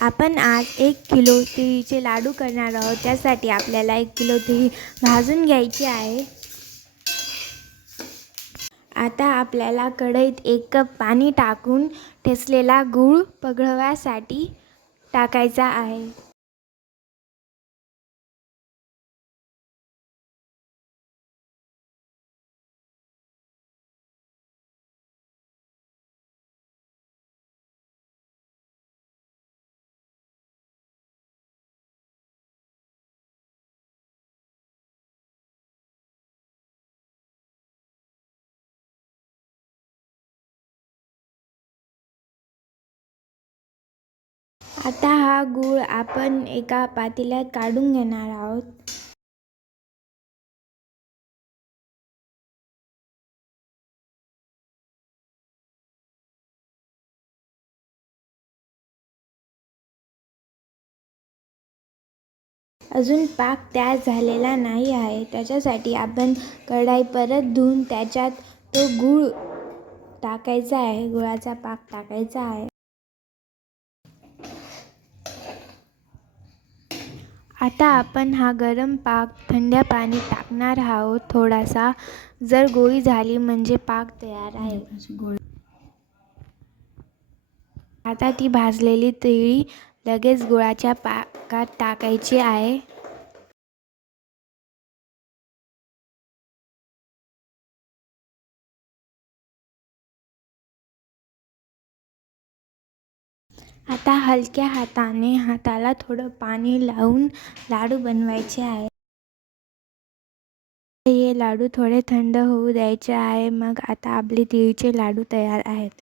आपण आज 1 किलो तिळीचे लाडू करणार आहोत। त्यासाठी आपल्याला 1 किलो तिळी भाजून घ्यायची आहे। आता आपल्याला कढईत 1 कप पाणी टाकून ठेचलेला गूळ पगळण्यासाठी टाकायचा आहे। आता हा गूळ आपण एका पातेल्यात काढून घेणार आहोत। अजून पाक तयार झालेला नाही आहे, त्याच्यासाठी आपण कढई परत धुवून त्याच्यात तो गूळ टाकायचा आहे, गुळाचा पाक टाकायचा आहे। आता आपण हा गरम पाक थंड पाणी टाकणार आहोत थोडासा। जर गोळी झाली म्हणजे पाक तयार आहे। आता ती भाजलेली तिळी लगेच गुळाच्या पाकात टाकायची आहे। आता हलक्या हाताने हाताला थोडं पाणी लावून लाडू बनवायचे आहे। हे लाडू थोडे थंड होऊ द्यायचे आहे। मग आता आपले तिळीचे लाडू तयार आहेत।